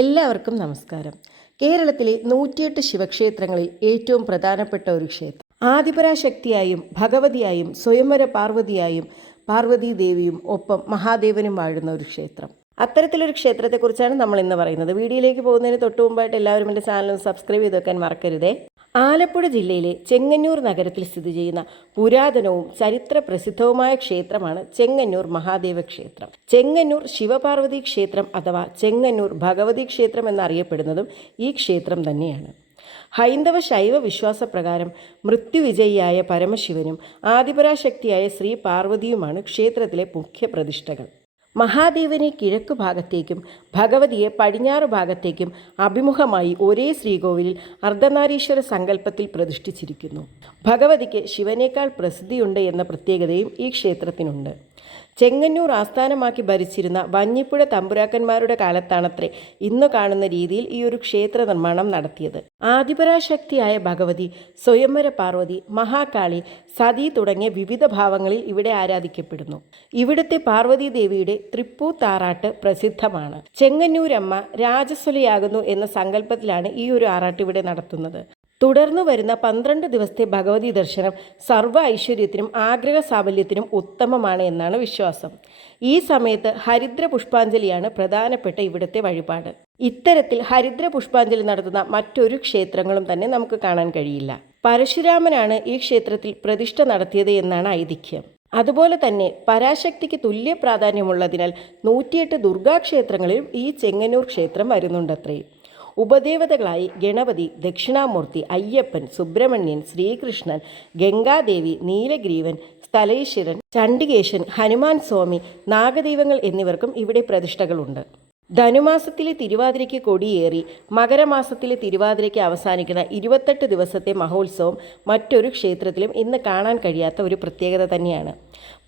എല്ലാവർക്കും നമസ്കാരം. കേരളത്തിലെ 108 ശിവക്ഷേത്രങ്ങളിൽ ഏറ്റവും പ്രധാനപ്പെട്ട ഒരു ക്ഷേത്രം. ആദിപരാശക്തിയായും ഭഗവതിയായും സ്വയംവര പാർവതിയായും പാർവതീ ദേവിയും ഒപ്പം മഹാദേവനും വാഴുന്ന ഒരു ക്ഷേത്രം. അത്തരത്തിലൊരു ക്ഷേത്രത്തെക്കുറിച്ചാണ് നമ്മൾ ഇന്ന് പറയുന്നത്. വീഡിയോയിലേക്ക് പോകുന്നതിന് തൊട്ട് മുമ്പായിട്ട് എല്ലാവരും എൻ്റെ ചാനൽ സബ്സ്ക്രൈബ് ചെയ്ത് വെക്കാൻ മറക്കരുതേ. ആലപ്പുഴ ജില്ലയിലെ ചെങ്ങന്നൂർ നഗരത്തിൽ സ്ഥിതി ചെയ്യുന്ന പുരാതനവും ചരിത്ര പ്രസിദ്ധവുമായ ക്ഷേത്രമാണ് ചെങ്ങന്നൂർ മഹാദേവ ക്ഷേത്രം. ചെങ്ങന്നൂർ ശിവപാർവതി ക്ഷേത്രം അഥവാ ചെങ്ങന്നൂർ ഭഗവതി ക്ഷേത്രം എന്നറിയപ്പെടുന്നതും ഈ ക്ഷേത്രം തന്നെയാണ്. ഹൈന്ദവ ശൈവ വിശ്വാസപ്രകാരം മൃത്യുവിജയിയായ പരമശിവനും ആദിപരാശക്തിയായ ശ്രീ പാർവതിയുമാണ് ക്ഷേത്രത്തിലെ മുഖ്യ പ്രതിഷ്ഠകൾ. മഹാദേവനെ കിഴക്കു ഭാഗത്തേക്കും ഭഗവതിയെ പടിഞ്ഞാറ് ഭാഗത്തേക്കും അഭിമുഖമായി ഒരേ ശ്രീകോവിലിൽ അർദ്ധനാരീശ്വര സങ്കല്പത്തിൽ പ്രതിഷ്ഠിച്ചിരിക്കുന്നു. ഭഗവതിക്ക് ശിവനേക്കാൾ പ്രസിദ്ധിയുണ്ട് എന്ന പ്രത്യേകതയും ഈ ക്ഷേത്രത്തിനുണ്ട്. ചെങ്ങന്നൂർ ആസ്ഥാനമാക്കി ഭരിച്ചിരുന്ന വഞ്ഞിപ്പുഴ തമ്പുരാക്കന്മാരുടെ കാലത്താണത്രേ ഇന്നു കാണുന്ന രീതിയിൽ ഈ ഒരു ക്ഷേത്ര നിർമ്മാണം നടത്തിയത്. ആദിപരാശക്തിയായ ഭഗവതി, സ്വയംവര പാർവതി, മഹാകാളി, സതി തുടങ്ങിയ വിവിധ ഭാവങ്ങളിൽ ഇവിടെ ആരാധിക്കപ്പെടുന്നു. ഇവിടുത്തെ പാർവതി ദേവിയുടെ തൃപ്പൂത്താറാട്ട് പ്രസിദ്ധമാണ്. ചെങ്ങന്നൂരമ്മ രാജസ്വലയാകുന്നു എന്ന സങ്കല്പത്തിലാണ് ഈ ഒരു ആറാട്ട് ഇവിടെ നടത്തുന്നത്. തുടർന്നു വരുന്ന 12 ദിവസത്തെ ഭഗവതി ദർശനം സർവ്വ ഐശ്വര്യത്തിനും ആഗ്രഹ സാഫല്യത്തിനും ഉത്തമമാണ് എന്നാണ് വിശ്വാസം. ഈ സമയത്ത് ഹരിദ്ര പുഷ്പാഞ്ജലിയാണ് പ്രധാനപ്പെട്ട ഇവിടുത്തെ വഴിപാട്. ഇത്തരത്തിൽ ഹരിദ്ര പുഷ്പാഞ്ജലി നടത്തുന്ന മറ്റൊരു ക്ഷേത്രങ്ങളും തന്നെ നമുക്ക് കാണാൻ കഴിയില്ല. പരശുരാമനാണ് ഈ ക്ഷേത്രത്തിൽ പ്രതിഷ്ഠ നടത്തിയത് എന്നാണ് ഐതിഹ്യം. അതുപോലെ തന്നെ പരാശക്തിക്ക് തുല്യ പ്രാധാന്യമുള്ളതിനാൽ 108 ദുർഗാക്ഷേത്രങ്ങളിലും ഈ ചെങ്ങന്നൂർ ക്ഷേത്രം വരുന്നുണ്ടത്രേ. ഉപദേവതകളായി ഗണപതി, ദക്ഷിണാമൂർത്തി, അയ്യപ്പൻ, സുബ്രഹ്മണ്യൻ, ശ്രീകൃഷ്ണൻ, ഗംഗാദേവി, നീലഗ്രീവൻ, സ്ഥലേശ്വരൻ, ചണ്ഡികേശൻ, ഹനുമാൻ സ്വാമി, നാഗദൈവങ്ങൾ എന്നിവർക്കും ഇവിടെ പ്രതിഷ്ഠകളുണ്ട്. ധനുമാസത്തിലെ തിരുവാതിരയ്ക്ക് കൊടിയേറി മകരമാസത്തിലെ തിരുവാതിരയ്ക്ക് അവസാനിക്കുന്ന 28 ദിവസത്തെ മഹോത്സവം മറ്റൊരു ക്ഷേത്രത്തിലും ഇന്ന് കാണാൻ കഴിയാത്ത ഒരു പ്രത്യേകത തന്നെയാണ്.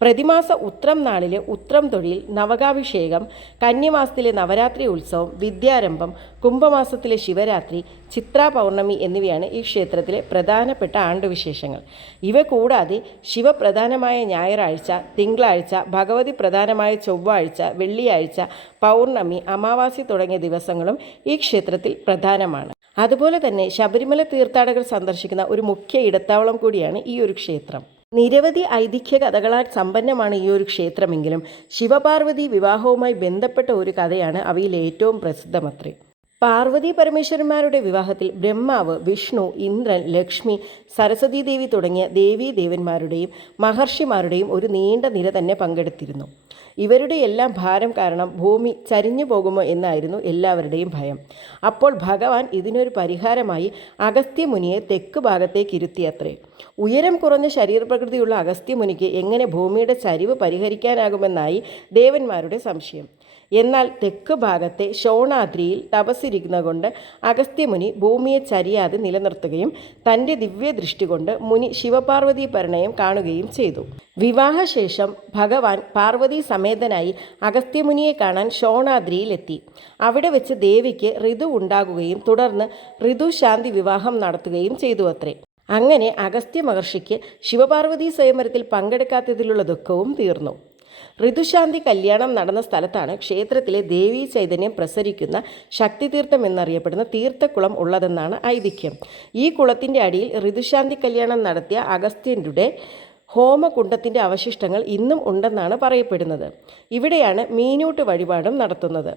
പ്രതിമാസ ഉത്രം നാളിലെ ഉത്രം തൊഴിൽ, നവകാഭിഷേകം, കന്യമാസത്തിലെ നവരാത്രി ഉത്സവം, വിദ്യാരംഭം, കുംഭമാസത്തിലെ ശിവരാത്രി, ചിത്രാ പൗർണമി എന്നിവയാണ് ഈ ക്ഷേത്രത്തിലെ പ്രധാനപ്പെട്ട ആണ്ടുവിശേഷങ്ങൾ. ഇവ കൂടാതെ ശിവപ്രധാനമായ ഞായറാഴ്ച, തിങ്കളാഴ്ച, ഭഗവതി പ്രധാനമായ ചൊവ്വാഴ്ച, വെള്ളിയാഴ്ച, പൗർണമി, അമാവാസി തുടങ്ങിയ ദിവസങ്ങളും ഈ ക്ഷേത്രത്തിൽ പ്രധാനമാണ്. അതുപോലെ തന്നെ ശബരിമല തീർത്ഥാടകർ സന്ദർശിക്കുന്ന ഒരു മുഖ്യ ഇടത്താവളം കൂടിയാണ് ഈ ഒരു ക്ഷേത്രം. നിരവധി ഐതിഹ്യ കഥകളാൽ സമ്പന്നമാണ് ഈ ഒരു ക്ഷേത്രമെങ്കിലും ശിവപാർവതി വിവാഹവുമായി ബന്ധപ്പെട്ട ഒരു കഥയാണ് അവയിൽ ഏറ്റവും പ്രസിദ്ധമത്രേ. പാർവതി പരമേശ്വരന്മാരുടെ വിവാഹത്തിൽ ബ്രഹ്മാവ്, വിഷ്ണു, ഇന്ദ്രൻ, ലക്ഷ്മി, സരസ്വതി ദേവി തുടങ്ങിയ ദേവീദേവന്മാരുടെയും മഹർഷിമാരുടെയും ഒരു നീണ്ട നിര തന്നെ പങ്കെടുത്തിരുന്നു. ഇവരുടെ എല്ലാം ഭാരം കാരണം ഭൂമി ചരിഞ്ഞു പോകുമോ എന്നായിരുന്നു എല്ലാവരുടെയും ഭയം. അപ്പോൾ ഭഗവാൻ ഇതിനൊരു പരിഹാരമായി അഗസ്ത്യമുനിയെ തെക്ക് ഭാഗത്തേക്ക് ഇരുത്തിയത്രേ. ഉയരം കുറഞ്ഞ ശരീരപ്രകൃതിയുള്ള അഗസ്ത്യമുനിക്ക് എങ്ങനെ ഭൂമിയുടെ ചരിവ് പരിഹരിക്കാനാകുമെന്നായി ദേവന്മാരുടെ സംശയം. എന്നാൽ തെക്ക് ഭാഗത്തെ ശോണാദ്രിയിൽ തപസ്സിരിക്കുന്ന കൊണ്ട് അഗസ്ത്യമുനി ഭൂമിയെ ചരിയാതെ നിലനിർത്തുകയും തൻ്റെ ദിവ്യദൃഷ്ടി കൊണ്ട് മുനി ശിവപാർവതി പരിണയം കാണുകയും ചെയ്തു. വിവാഹശേഷം ഭഗവാൻ പാർവതി സമേതനായി അഗസ്ത്യമുനിയെ കാണാൻ ശോണാദ്രിയിലെത്തി. അവിടെ വെച്ച് ദേവിക്ക് ഋതു ഉണ്ടാകുകയും തുടർന്ന് ഋതുശാന്തി വിവാഹം നടത്തുകയും ചെയ്തു അത്രേ. അങ്ങനെ അഗസ്ത്യ മഹർഷിക്ക് ശിവപാർവതി സ്വയംവരത്തിൽ പങ്കെടുക്കാത്തതിലുള്ള ദുഃഖവും തീർന്നു. ഋതുശാന്തി കല്യാണം നടന്ന സ്ഥലത്താണ് ക്ഷേത്രത്തിലെ ദേവീ ചൈതന്യം പ്രസരിക്കുന്ന ശക്തിതീർത്ഥം എന്നറിയപ്പെടുന്ന തീർത്ഥക്കുളം ഉള്ളതെന്നാണ് ഐതിഹ്യം. ഈ കുളത്തിൻ്റെ അടിയിൽ ഋതുശാന്തി കല്യാണം നടത്തിയ അഗസ്ത്യൻ്റെ ഹോമകുണ്ഡത്തിൻ്റെ അവശിഷ്ടങ്ങൾ ഇന്നും ഉണ്ടെന്നാണ് പറയപ്പെടുന്നത്. ഇവിടെയാണ് മീനൂട്ട് വഴിപാടും നടത്തുന്നത്.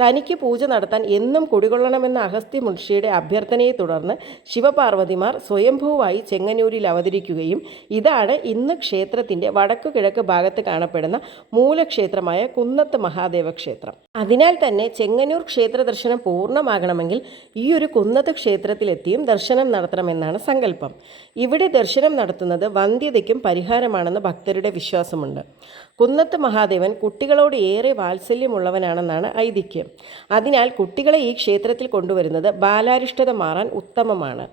തനിക്ക് പൂജ നടത്താൻ എന്നും കുടികൊള്ളണമെന്ന അഗസ്ത്യ മുൻഷിയുടെ അഭ്യർത്ഥനയെ തുടർന്ന് ശിവപാർവതിമാർ സ്വയംഭൂവായി ചെങ്ങന്നൂരിൽ അവതരിക്കുകയും ഇതാണ് ഇന്ന് ക്ഷേത്രത്തിൻ്റെ വടക്കു കിഴക്ക് ഭാഗത്ത് കാണപ്പെടുന്ന മൂലക്ഷേത്രമായ കുന്നത്ത് മഹാദേവ ക്ഷേത്രം. അതിനാൽ തന്നെ ചെങ്ങന്നൂർ ക്ഷേത്ര ദർശനം പൂർണ്ണമാകണമെങ്കിൽ ഈ ഒരു കുന്നത്ത് ക്ഷേത്രത്തിലെത്തിയും ദർശനം നടത്തണമെന്നാണ് സങ്കല്പം. ഇവിടെ ദർശനം നടത്തുന്നത് വന്ധ്യതയ്ക്കും പരിഹാരമാണെന്ന് ഭക്തരുടെ വിശ്വാസമുണ്ട്. കുന്നത്ത് മഹാദേവൻ കുട്ടികളോട് ഏറെ വാത്സല്യമുള്ളവനാണെന്നാണ് ഐതിഹ്യം. അതിനാൽ കുട്ടികളെ ഈ ക്ഷേത്രത്തിൽ കൊണ്ടുവരുന്നത് ബാലാരിഷ്ടത മാറാൻ ഉത്തമമാണ്.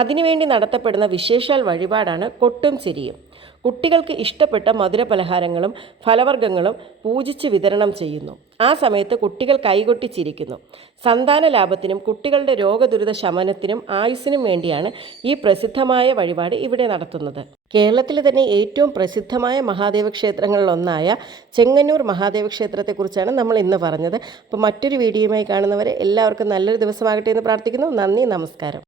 അതിനുവേണ്ടി നടത്തപ്പെടുന്ന വിശേഷാൽ വഴിപാടാണ് കൊട്ടും ചിരിയും. കുട്ടികൾക്ക് ഇഷ്ടപ്പെട്ട മധുരപലഹാരങ്ങളും ഫലവർഗ്ഗങ്ങളും പൂജിച്ച് വിതരണം ചെയ്യുന്നു. ആ സമയത്ത് കുട്ടികൾ കൈകൊട്ടി ചിരിക്കുന്നു. സന്താന ലാഭത്തിനും കുട്ടികളുടെ രോഗദുരിത ശമനത്തിനും ആയുസ്സിനും വേണ്ടിയാണ് ഈ പ്രസിദ്ധമായ വഴിപാട് ഇവിടെ നടത്തുന്നത്. കേരളത്തിലെ തന്നെ ഏറ്റവും പ്രസിദ്ധമായ മഹാദേവ ക്ഷേത്രങ്ങളിലൊന്നായ ചെങ്ങന്നൂർ മഹാദേവ ക്ഷേത്രത്തെക്കുറിച്ചാണ് നമ്മൾ ഇന്ന് പറഞ്ഞത്. അപ്പോൾ മറ്റൊരു വീഡിയോയുമായി കാണുന്നവരെ എല്ലാവർക്കും നല്ലൊരു ദിവസമാകട്ടെ എന്ന് പ്രാർത്ഥിക്കുന്നു. നന്ദി, നമസ്കാരം.